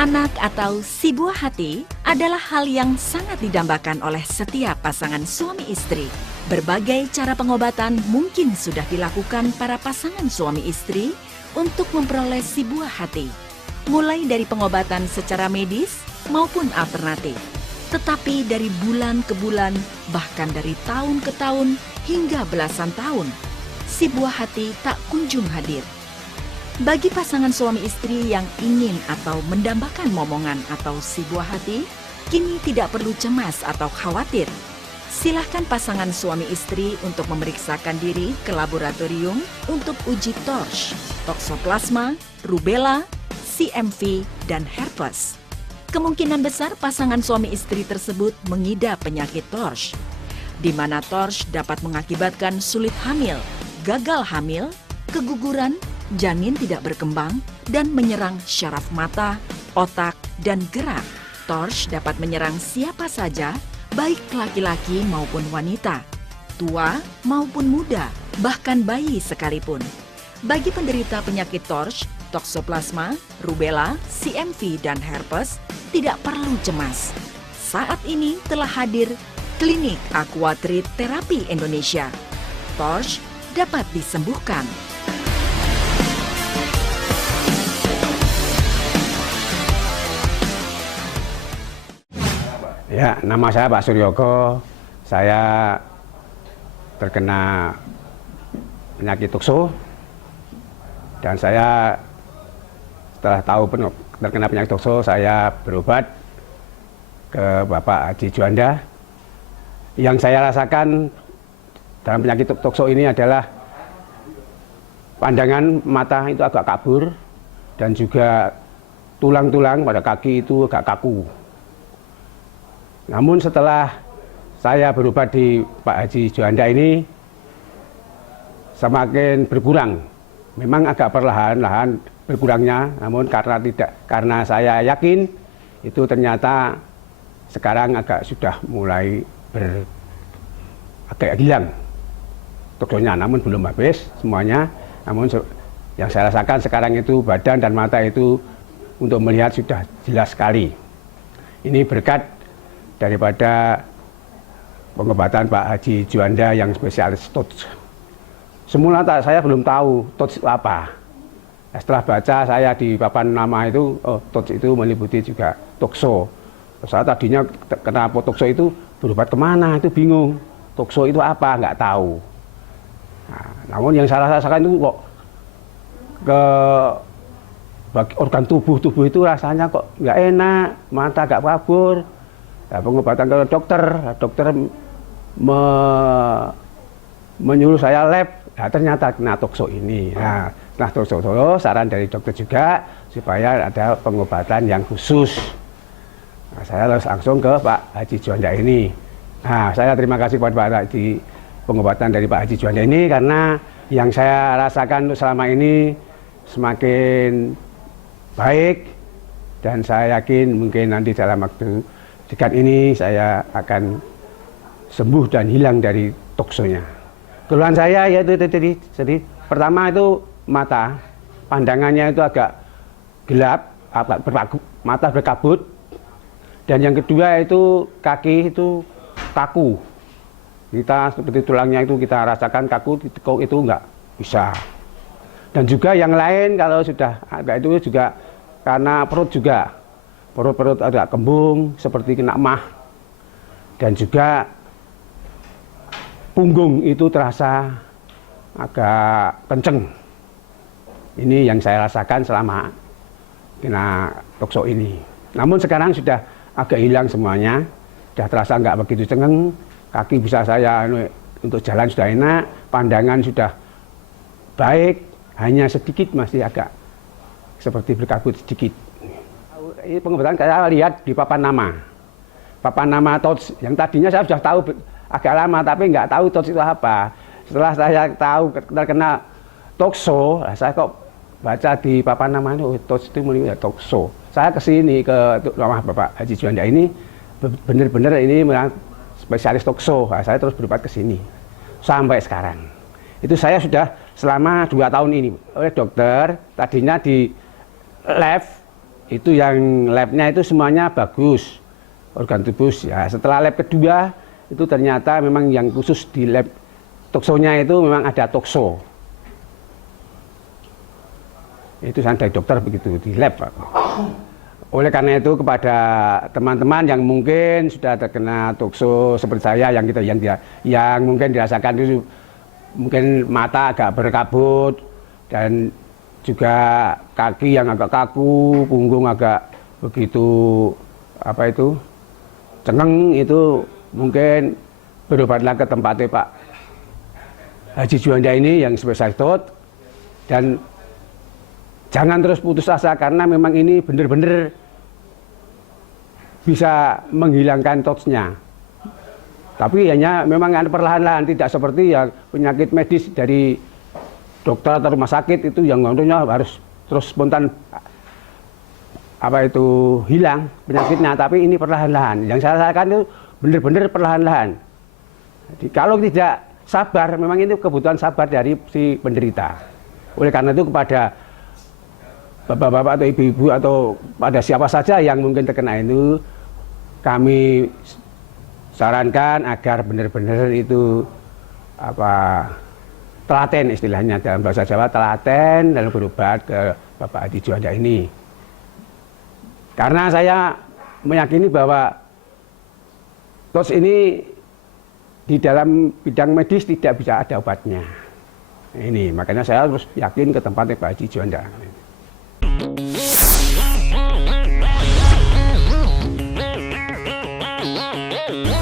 Anak atau si buah hati adalah hal yang sangat didambakan oleh setiap pasangan suami istri. Berbagai cara pengobatan mungkin sudah dilakukan para pasangan suami istri untuk memperoleh si buah hati. Mulai dari pengobatan secara medis maupun alternatif. Tetapi dari bulan ke bulan, bahkan dari tahun ke tahun hingga belasan tahun, si buah hati tak kunjung hadir. Bagi pasangan suami istri yang ingin atau mendambakan momongan atau si buah hati, kini tidak perlu cemas atau khawatir. Silahkan pasangan suami istri untuk memeriksakan diri ke laboratorium untuk uji torch, toksoplasma, rubella, CMV, dan herpes. Kemungkinan besar pasangan suami istri tersebut mengidap penyakit torch, di mana torch dapat mengakibatkan sulit hamil, gagal hamil, keguguran, janin tidak berkembang, dan menyerang syaraf mata, otak, dan gerak. Torch dapat menyerang siapa saja, baik laki-laki maupun wanita, tua maupun muda, bahkan bayi sekalipun. Bagi penderita penyakit torch, toksoplasma, rubella, CMV, dan herpes, tidak perlu cemas. Saat ini telah hadir Klinik Aquatreat Terapi Indonesia. Torch dapat disembuhkan. Ya, nama saya Pak Suryoko. Saya terkena penyakit tukso dan saya setelah tahu terkena penyakit tukso, saya berobat ke Bapak Haji Juanda. Yang saya rasakan dalam penyakit tukso ini adalah pandangan mata itu agak kabur dan juga tulang-tulang pada kaki itu agak kaku. Namun setelah saya berobat di Pak Haji Juanda ini, semakin berkurang. Memang agak perlahan-lahan berkurangnya, namun karena saya yakin itu ternyata sekarang sudah mulai agak hilang tuksonya, namun belum habis semuanya. Namun yang saya rasakan sekarang itu badan dan mata itu untuk melihat sudah jelas sekali. Ini berkat daripada pengobatan Pak Haji Juanda yang spesialis TOTS. Semula saya belum tahu TOTS itu apa. Setelah baca saya di papan nama itu, TOTS itu meliputi juga tokso. Saya tadinya kenapa tokso itu berobat kemana, itu bingung. Tokso itu apa, nggak tahu. Nah, namun yang saya rasakan itu kok bagi organ tubuh itu rasanya kok nggak enak, mata nggak kabur. Nah, pengobatan ke dokter menyuruh saya lab, nah, ternyata kena tokso ini. Nah, setelah tokso, saran dari dokter juga supaya ada pengobatan yang khusus. Nah, saya langsung ke Pak Haji Juanda ini. Nah, saya terima kasih kepada Pak Haji pengobatan dari Pak Haji Juanda ini karena yang saya rasakan selama ini semakin baik dan saya yakin mungkin nanti dalam waktu dekat ini saya akan sembuh dan hilang dari toksonya. Keluhan saya yaitu tadi, pertama itu mata, pandangannya itu agak gelap, mata berkabut, dan yang kedua itu kaki itu kaku. Kita seperti tulangnya itu kita rasakan kaku, itu enggak bisa. Dan juga yang lain kalau sudah agak itu juga karena perut agak kembung seperti kena mah, dan juga punggung itu terasa agak kenceng. Ini yang saya rasakan selama kena tokso ini. Namun sekarang sudah agak hilang semuanya, sudah terasa nggak begitu cengeng, kaki bisa saya untuk jalan sudah enak, pandangan sudah baik, hanya sedikit masih agak seperti berkabut sedikit. Ini pengobatan saya lihat di papan nama. Papan nama TOTS yang tadinya saya sudah tahu agak lama tapi nggak tahu TOTS itu apa. Setelah saya tahu terkena tokso, saya kok baca di papan nama itu TOTS itu mulai tokso. Saya kesini ke rumah Bapak Haji Juanda ini benar-benar ini spesialis tokso. Saya terus berobat ke sini sampai sekarang. Itu saya sudah selama 2 tahun ini oleh dokter, tadinya di lab itu yang labnya itu semuanya bagus, organ tubuh ya. Setelah lab kedua itu ternyata memang yang khusus di lab toksonya itu memang ada tokso. Itu saya dari dokter begitu di lab, Pak. Oleh karena itu kepada teman-teman yang mungkin sudah terkena tokso seperti saya yang mungkin dirasakan itu mungkin mata agak berkabut dan juga kaki yang agak kaku, punggung agak begitu cengeng, itu mungkin berobatlah ke tempatnya Pak Haji Juanda ini yang spesialis TOT, dan jangan terus putus asa karena memang ini benar-benar bisa menghilangkan TOT-nya. Tapi hanya memang perlahan-lahan, tidak seperti yang penyakit medis dari dokter atau rumah sakit itu yang contohnya harus terus spontan hilang penyakitnya. Tapi ini perlahan-lahan. Yang saya rasakan itu benar-benar perlahan-lahan. Jadi kalau tidak sabar, memang itu kebutuhan sabar dari si penderita. Oleh karena itu kepada bapak-bapak atau ibu-ibu atau pada siapa saja yang mungkin terkena itu, kami sarankan agar benar-benar itu telaten, istilahnya dalam bahasa Jawa, telaten dalam berobat ke Bapak Haji Juanda ini. Karena saya meyakini bahwa TOS ini di dalam bidang medis tidak bisa ada obatnya. Ini makanya saya harus yakin ke tempatnya Pak Haji Juanda. Yeah.